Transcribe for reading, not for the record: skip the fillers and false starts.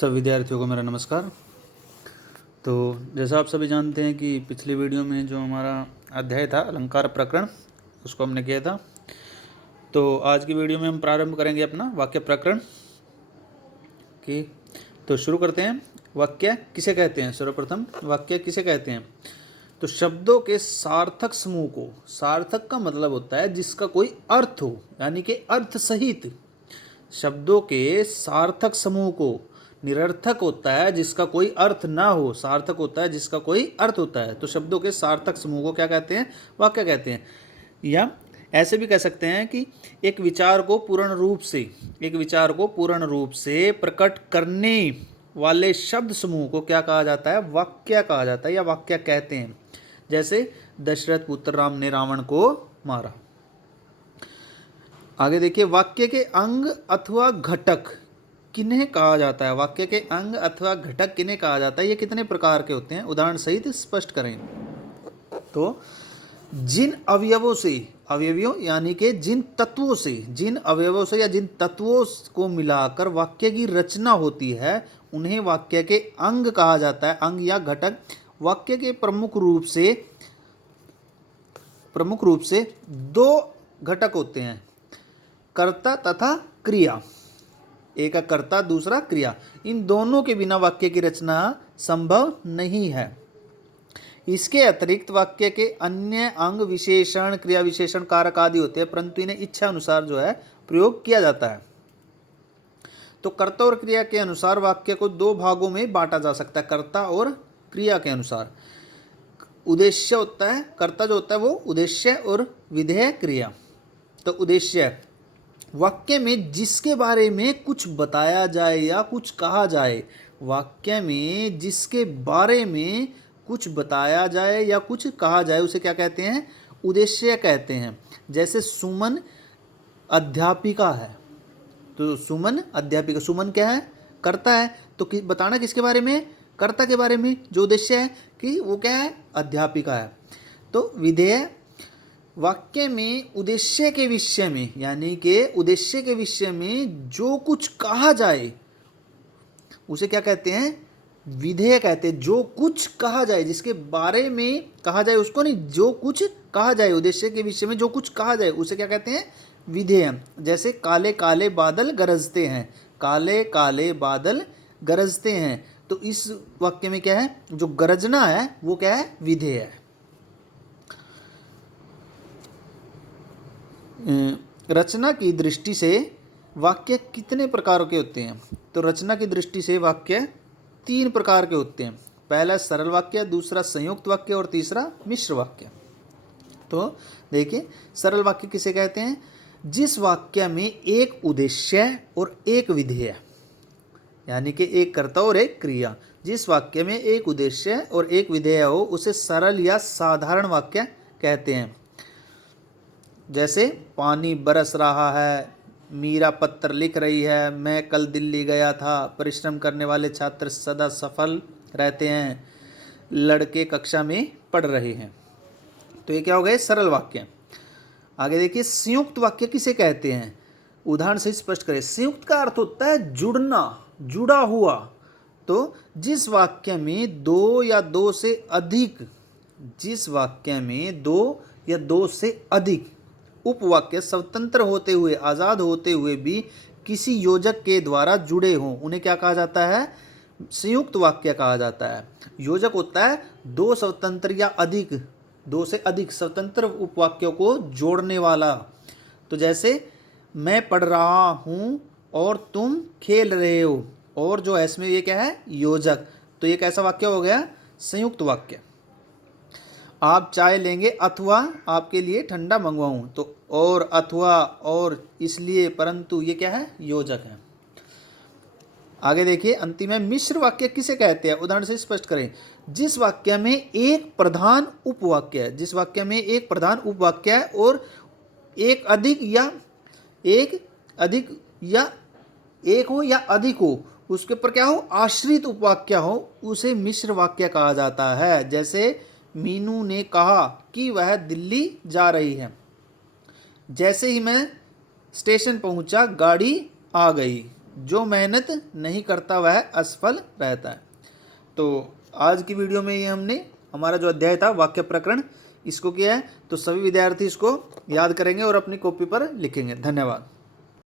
सब विद्यार्थियों को मेरा नमस्कार। तो जैसा आप सभी जानते हैं कि पिछली वीडियो में जो हमारा अध्याय था अलंकार प्रकरण उसको हमने किया था। तो आज की वीडियो में हम प्रारंभ करेंगे अपना वाक्य प्रकरण की। तो शुरू करते हैं। वाक्य किसे कहते हैं? सर्वप्रथम वाक्य किसे कहते हैं? तो शब्दों के सार्थक समूह को, सार्थक का मतलब होता है जिसका कोई अर्थ हो, यानी कि अर्थ सहित। शब्दों के सार्थक समूह को, निरर्थक होता है जिसका कोई अर्थ ना हो, सार्थक होता है जिसका कोई अर्थ होता है। तो शब्दों के सार्थक समूह को क्या कहते हैं? वाक्य कहते हैं। या ऐसे भी कह सकते हैं कि एक विचार को पूर्ण रूप से प्रकट करने वाले शब्द समूह को क्या कहा जाता है? वाक्य कहा जाता है या वाक्य कहते हैं। जैसे दशरथ पुत्र राम ने रावण को मारा। आगे देखिए, वाक्य के अंग अथवा घटक किन्हें कहा जाता है? वाक्य के अंग अथवा घटक किन्हें कहा जाता है? ये कितने प्रकार के होते हैं? उदाहरण सहित स्पष्ट करें। तो जिन अवयवों से, अवयवियों यानी कि जिन तत्वों से, जिन अवयवों से या जिन तत्वों को मिलाकर वाक्य की रचना होती है उन्हें वाक्य के अंग कहा जाता है। अंग या घटक वाक्य के प्रमुख रूप से दो घटक होते हैं, कर्ता तथा क्रिया। एक है कर्ता, दूसरा क्रिया। इन दोनों के बिना वाक्य की रचना संभव नहीं है। इसके अतिरिक्त वाक्य के अन्य अंग, विशेषण, क्रिया विशेषण, कारक आदि होते हैं, परंतु इन्हें इच्छा अनुसार जो है प्रयोग किया जाता है। तो कर्ता और क्रिया के अनुसार वाक्य को दो भागों में बांटा जा सकता है, कर्ता और क्रिया के अनुसार। उद्देश्य होता है, कर्ता जो होता है वो उद्देश्य और विधेय क्रिया। तो उद्देश्य वाक्य में जिसके बारे में कुछ बताया जाए या कुछ कहा जाए, वाक्य में जिसके बारे में कुछ बताया जाए या कुछ कहा जाए उसे क्या कहते हैं? उद्देश्य कहते हैं। जैसे सुमन अध्यापिका है, तो सुमन अध्यापिका, सुमन क्या है? कर्ता है। तो बताना किसके बारे में? कर्ता के बारे में। जो उद्देश्य है कि वो क्या है? अध्यापिका है। तो विधेय वाक्य में उद्देश्य के विषय में, यानी कि उद्देश्य के विषय में जो कुछ कहा जाए उसे क्या कहते हैं? विधेय कहते हैं। जो कुछ कहा जाए, जिसके बारे में कहा जाए उसको नहीं, जो कुछ कहा जाए, उद्देश्य के विषय में जो कुछ कहा जाए उसे क्या कहते हैं? विधेय। जैसे काले काले बादल गरजते हैं, काले काले बादल गरजते हैं। तो इस वाक्य में क्या है? जो गरजना है वो क्या है? विधेय है। रचना की दृष्टि से वाक्य कितने प्रकार के होते हैं? तो रचना की दृष्टि से वाक्य तीन प्रकार के होते हैं। पहला सरल वाक्य, दूसरा संयुक्त वाक्य और तीसरा मिश्र वाक्य। तो देखिए, सरल वाक्य किसे कहते हैं? जिस वाक्य में एक उद्देश्य और एक विधेय, यानी कि एक कर्ता और एक क्रिया, जिस वाक्य में एक उद्देश्य और एक विधेय हो उसे सरल या साधारण वाक्य कहते हैं। जैसे पानी बरस रहा है, मीरा पत्र लिख रही है, मैं कल दिल्ली गया था, परिश्रम करने वाले छात्र सदा सफल रहते हैं, लड़के कक्षा में पढ़ रहे हैं। तो ये क्या हो गए? सरल वाक्य। आगे देखिए, संयुक्त वाक्य किसे कहते हैं? उदाहरण से स्पष्ट करें। संयुक्त का अर्थ होता है जुड़ना, जुड़ा हुआ। तो जिस वाक्य में दो या दो से अधिक, जिस वाक्य में दो या दो से अधिक उपवाक्य स्वतंत्र होते हुए, आज़ाद होते हुए भी किसी योजक के द्वारा जुड़े हों उन्हें क्या कहा जाता है? संयुक्त वाक्य कहा जाता है। योजक होता है दो स्वतंत्र या अधिक, दो से अधिक स्वतंत्र उपवाक्यों को जोड़ने वाला। तो जैसे मैं पढ़ रहा हूँ और तुम खेल रहे हो, और जो है इसमें ये क्या है? योजक। तो ये कैसा वाक्य हो गया? संयुक्त वाक्य। आप चाय लेंगे अथवा आपके लिए ठंडा मंगवाऊं, तो और, अथवा, और, इसलिए, परंतु, ये क्या है? योजक है। आगे देखिए, अंतिम है मिश्र वाक्य किसे कहते हैं? उदाहरण से स्पष्ट करें। जिस वाक्य में एक प्रधान उपवाक्य है, जिस वाक्य में एक प्रधान उपवाक्य है और एक हो या अधिक हो, उसके ऊपर क्या हो? आश्रित उपवाक्य हो, उसे मिश्र वाक्य कहा जाता है। जैसे मीनू ने कहा कि वह दिल्ली जा रही है, जैसे ही मैं स्टेशन पहुंचा गाड़ी आ गई। जो मेहनत नहीं करता वह असफल रहता है। तो आज की वीडियो में ये हमने हमारा जो अध्याय था वाक्य प्रकरण इसको किया है। तो सभी विद्यार्थी इसको याद करेंगे और अपनी कॉपी पर लिखेंगे। धन्यवाद।